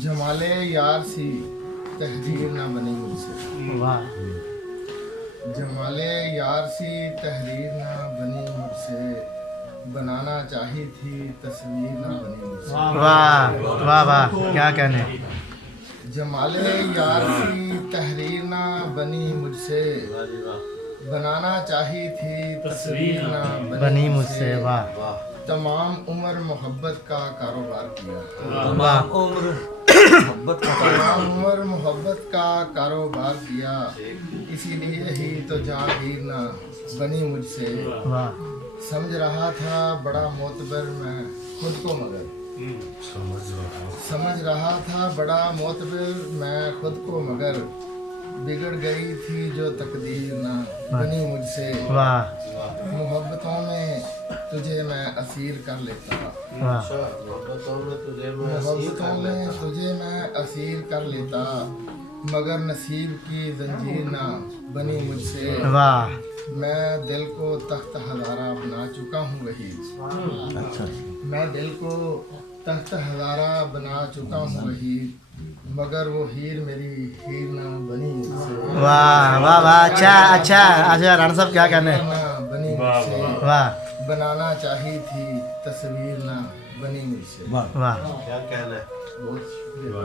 जमाले यार सी तहरीर ना बनी मुझसे। वाह जमाले यार सी तहरीर ना बनी मुझसे, बनाना चाही थी तस्वीर ना बनी मुझसे। वाह वाह वाह, क्या कहने। जमाले यार सी तहरीर ना बनी मुझसे, बनाना चाही थी तस्वीर ना बनी मुझसे। वाह तमाम उम्र मोहब्बत का कारोबार किया। वाह तमाम उम्र मोहब्बत का कारोबार किया, इसीलिए ही तो जागीर ना बनी मुझसे। वाह समझ रहा था बड़ा मोतबर मैं खुद को, मगर समझ रहा था बड़ा मोतबर मैं खुद को, मगर बिगड़ गई थी जो तकदीर ना बनी मुझसे। वाह मोहब्बतों में तुझे मैं असीर कर लेता, वाह मोहब्बतों में तुझे मैं असीर कर लेता, मगर नसीब की जंजीर ना बनी मुझसे। वाह मैं दिल को तख्त हज़ारा बना चुका हूँ वही, मैं दिल को तख्त हज़ारा बना चुका हूँ वही, मगर वो हीर मेरी हीर ना बनी मुझसे। वाह वाह वाह, अच्छा अच्छा अच्छा राणा साहब, क्या कहने। ना बनी मुझसे, वाह बनाना चाही थी तस्वीर ना बनी मुझसे। वाह क्या कहना है। बहुत शुक्रिया।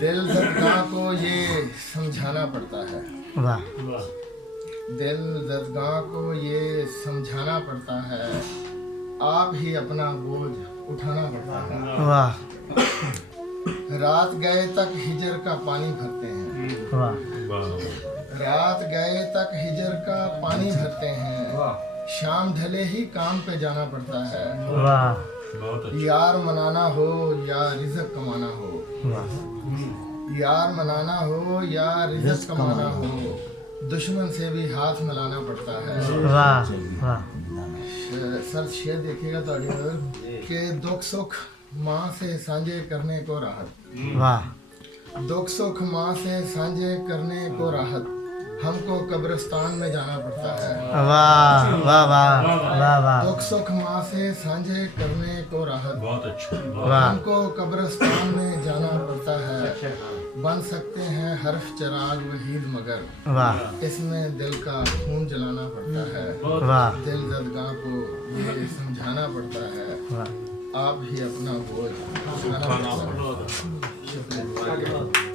दिल दर्दगाह को ये समझाना पड़ता है, वाह दिल दर्दगाह को ये समझाना पड़ता है, आप ही अपना बोझ उठाना पड़ता है। वाह रात गए तक हिजर का पानी भरते हैं, वाह रात गए तक हिजर का पानी भरते हैं, शाम ढले ही काम पे जाना पड़ता है। वाह यार मनाना हो या रिज़्क कमाना हो, यार मनाना हो या रिज़्क कमाना हो, दुश्मन से भी हाथ मिलाना पड़ता है। वाह वाह सर शेर देखिएगा तो कि दुख सुख माँ से साझे करने को राहत, वाह दुख सुख माँ से साझे करने को राहत, हमको कब्रिस्तान में जाना पड़ता है। वाह वाह वाह वाह वाह, दुख सुख माँ से साझे करने को राहत, बहुत अच्छा। वाह हमको कब्रिस्तान में जाना पड़ता है। बन सकते हैं हर्फ चराग वहीद, मगर वाह इसमें दिल का खून जलाना पड़ता है। वाह दिल दर्दगाह को ये समझाना पड़ता है, वाह आप ही अपना बोझ उठाना पड़ता है। शुक्रिया।